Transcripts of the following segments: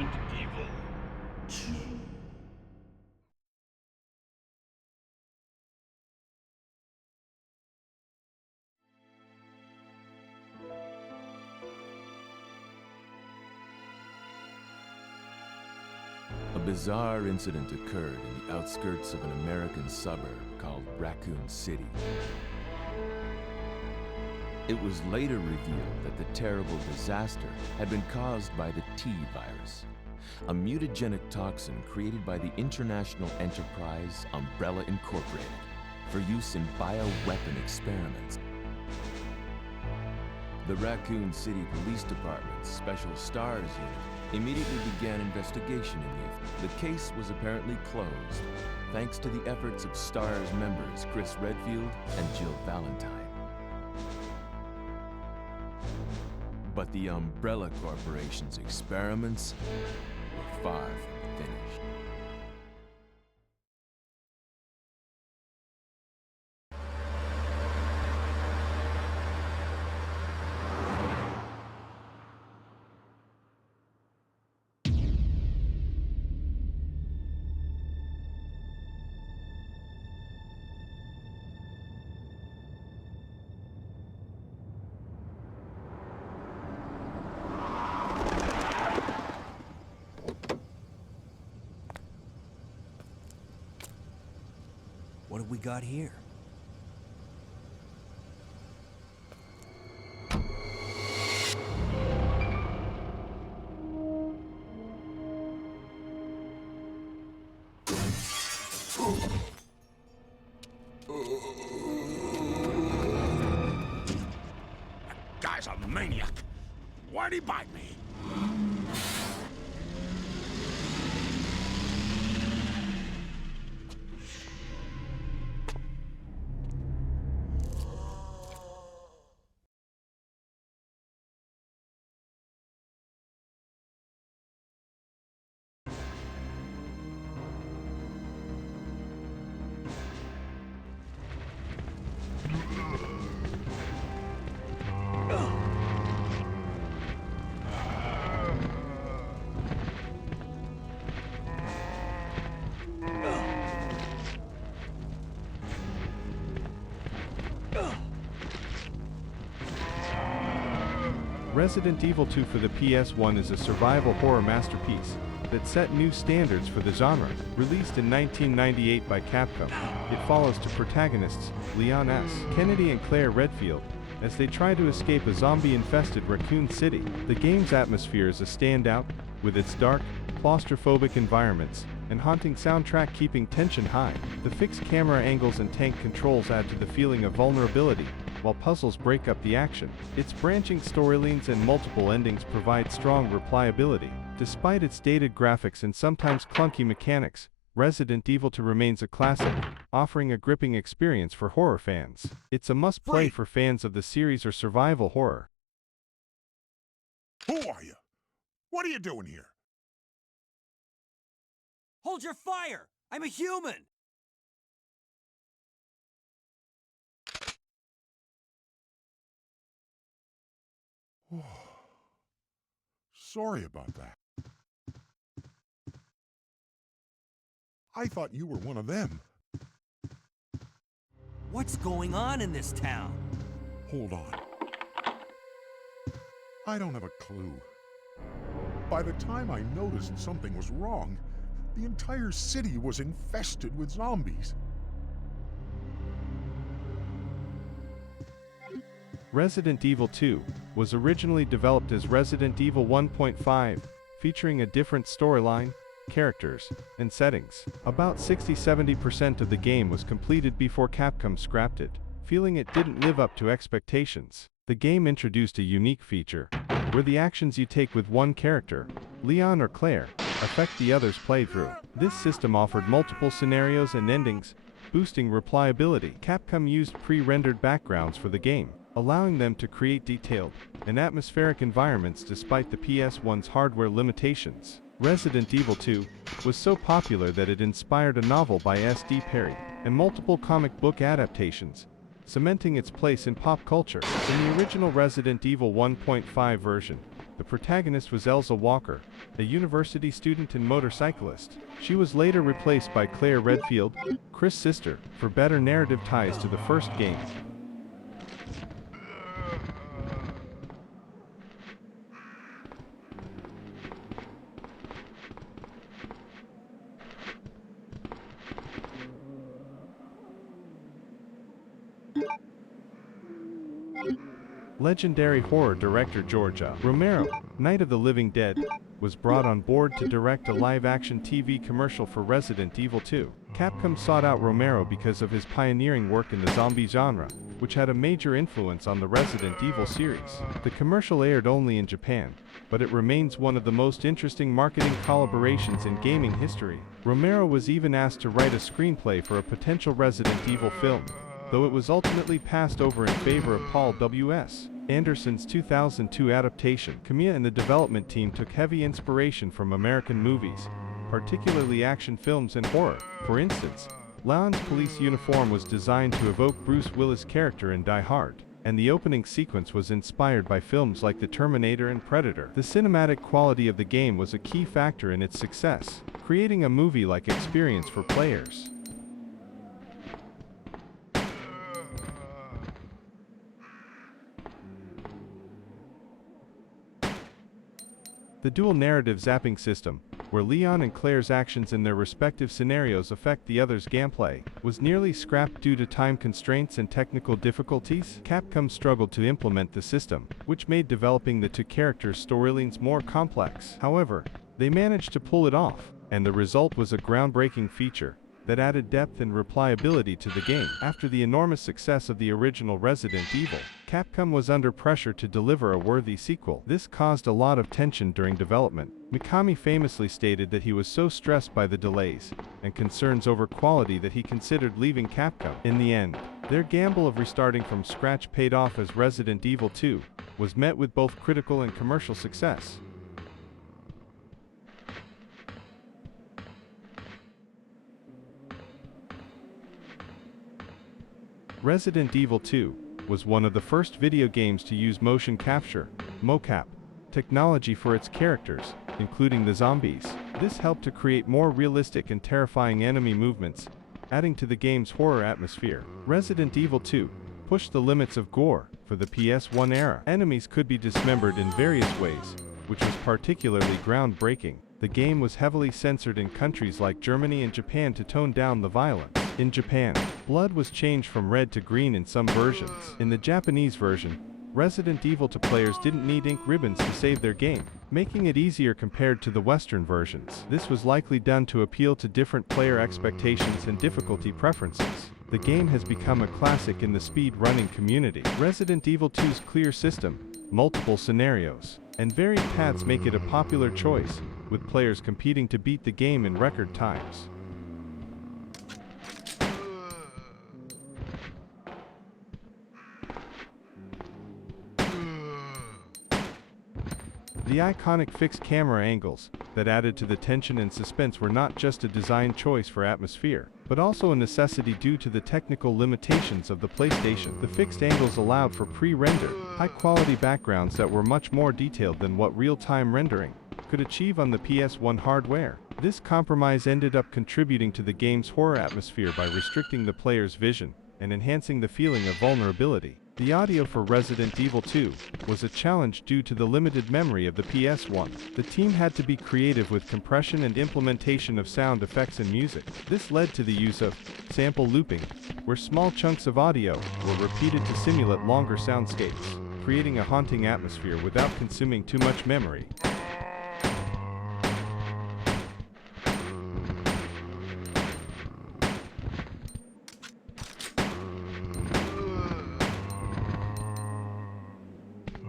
Resident Evil 2. A bizarre incident occurred in the outskirts of an American suburb called Raccoon City. It was later revealed that the terrible disaster had been caused by the T virus, a mutagenic toxin created by the international enterprise Umbrella Incorporated for use in bioweapon experiments. The Raccoon City Police Department's Special Stars Unit immediately began investigation in the case was apparently closed, thanks to the efforts of STARS members Chris Redfield and Jill Valentine. But the Umbrella Corporation's experiments were far from finished. What have we got here? That guy's a maniac. Why'd he bite me? Resident Evil 2 for the PS1 is a survival horror masterpiece that set new standards for the genre. Released in 1998 by Capcom, it follows two protagonists, Leon S. Kennedy and Claire Redfield, as they try to escape a zombie-infested Raccoon City. The game's atmosphere is a standout, with its dark, claustrophobic environments and haunting soundtrack keeping tension high. The fixed camera angles and tank controls add to the feeling of vulnerability, while puzzles break up the action. Its branching storylines and multiple endings provide strong replayability. Despite its dated graphics and sometimes clunky mechanics, Resident Evil 2 remains a classic, offering a gripping experience for horror fans. It's a must-play for fans of the series or survival horror. Who are you? What are you doing here? Hold your fire! I'm a human! Sorry about that. I thought you were one of them. What's going on in this town? Hold on. I don't have a clue. By the time I noticed something was wrong, the entire city was infested with zombies. Resident Evil 2 was originally developed as Resident Evil 1.5, featuring a different storyline, characters, and settings. About 60–70% of the game was completed before Capcom scrapped it, feeling it didn't live up to expectations. The game introduced a unique feature, where the actions you take with one character, Leon or Claire, affect the other's playthrough. This system offered multiple scenarios and endings, boosting replayability. Capcom used pre-rendered backgrounds for the game, allowing them to create detailed and atmospheric environments despite the PS1's hardware limitations. Resident Evil 2 was so popular that it inspired a novel by S.D. Perry and multiple comic book adaptations, cementing its place in pop culture. In the original Resident Evil 1.5 version, The protagonist was Elsa Walker, a university student and motorcyclist. She was later replaced by Claire Redfield, Chris' sister, for better narrative ties to the first game. Legendary horror director George A. Romero, Night of the Living Dead, was brought on board to direct a live-action TV commercial for Resident Evil 2. Capcom sought out Romero because of his pioneering work in the zombie genre, which had a major influence on the Resident Evil series. The commercial aired only in Japan, but it remains one of the most interesting marketing collaborations in gaming history. Romero was even asked to write a screenplay for a potential Resident Evil film, though it was ultimately passed over in favor of Paul W.S. Anderson's 2002 adaptation. Kamiya and the development team took heavy inspiration from American movies, particularly action films and horror. For instance, Leon's police uniform was designed to evoke Bruce Willis' character in Die Hard, and the opening sequence was inspired by films like The Terminator and Predator. The cinematic quality of the game was a key factor in its success, creating a movie-like experience for players. The dual narrative zapping system, where Leon and Claire's actions in their respective scenarios affect the other's gameplay, was nearly scrapped due to time constraints and technical difficulties. Capcom struggled to implement the system, which made developing the two characters' storylines more complex. However, they managed to pull it off, and the result was a groundbreaking feature that added depth and replayability to the game. After the enormous success of the original Resident Evil, Capcom was under pressure to deliver a worthy sequel. This caused a lot of tension during development. Mikami famously stated that he was so stressed by the delays and concerns over quality that he considered leaving Capcom. In the end, their gamble of restarting from scratch paid off, as Resident Evil 2 was met with both critical and commercial success. Resident Evil 2 was one of the first video games to use motion capture, mocap, technology for its characters, including the zombies. This helped to create more realistic and terrifying enemy movements, adding to the game's horror atmosphere. Resident Evil 2 pushed the limits of gore for the PS1 era. Enemies could be dismembered in various ways, which was particularly groundbreaking. The game was heavily censored in countries like Germany and Japan to tone down the violence. In Japan, blood was changed from red to green in some versions. In the Japanese version, Resident Evil 2 players didn't need ink ribbons to save their game, making it easier compared to the Western versions. This was likely done to appeal to different player expectations and difficulty preferences. The game has become a classic in the speed-running community. Resident Evil 2's clear system, multiple scenarios, and varied paths make it a popular choice, with players competing to beat the game in record times. The iconic fixed camera angles that added to the tension and suspense were not just a design choice for atmosphere, but also a necessity due to the technical limitations of the PlayStation. The fixed angles allowed for pre-rendered, high-quality backgrounds that were much more detailed than what real-time rendering could achieve on the PS1 hardware. This compromise ended up contributing to the game's horror atmosphere by restricting the player's vision and enhancing the feeling of vulnerability. The audio for Resident Evil 2 was a challenge due to the limited memory of the PS1. The team had to be creative with compression and implementation of sound effects and music. This led to the use of sample looping, where small chunks of audio were repeated to simulate longer soundscapes, creating a haunting atmosphere without consuming too much memory.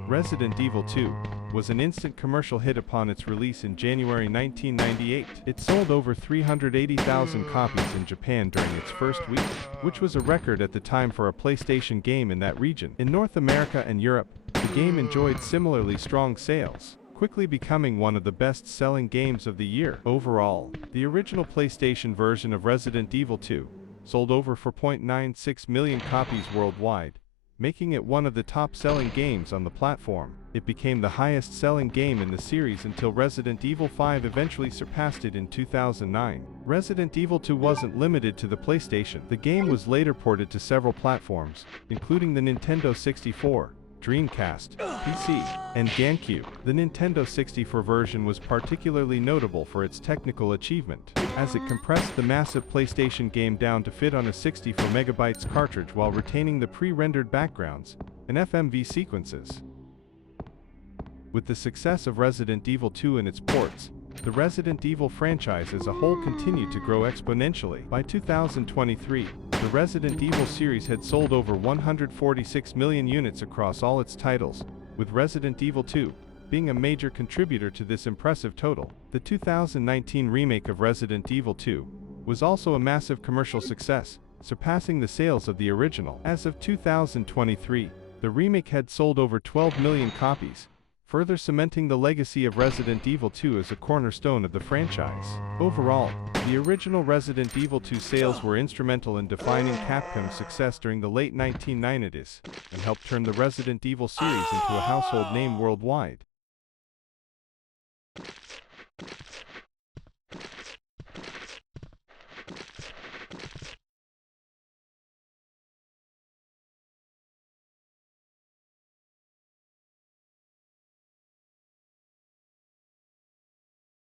Resident Evil 2 was an instant commercial hit upon its release in January 1998. It sold over 380,000 copies in Japan during its first week, which was a record at the time for a PlayStation game in that region. In North America and Europe, the game enjoyed similarly strong sales, quickly becoming one of the best-selling games of the year. Overall, the original PlayStation version of Resident Evil 2 sold over 4.96 million copies worldwide, making it one of the top-selling games on the platform. It became the highest-selling game in the series until Resident Evil 5 eventually surpassed it in 2009. Resident Evil 2 wasn't limited to the PlayStation. The game was later ported to several platforms, including the Nintendo 64, Dreamcast, PC, and GameCube. The Nintendo 64 version was particularly notable for its technical achievement, as it compressed the massive PlayStation game down to fit on a 64 megabytes cartridge while retaining the pre-rendered backgrounds and FMV sequences. With the success of Resident Evil 2 and its ports, the Resident Evil franchise as a whole continued to grow exponentially. By 2023, the Resident Evil series had sold over 146 million units across all its titles, with Resident Evil 2 being a major contributor to this impressive total. The 2019 remake of Resident Evil 2 was also a massive commercial success, surpassing the sales of the original. As of 2023, the remake had sold over 12 million copies, further cementing the legacy of Resident Evil 2 as a cornerstone of the franchise. Overall, the original Resident Evil 2 sales were instrumental in defining Capcom's success during the late 1990s, and helped turn the Resident Evil series into a household name worldwide.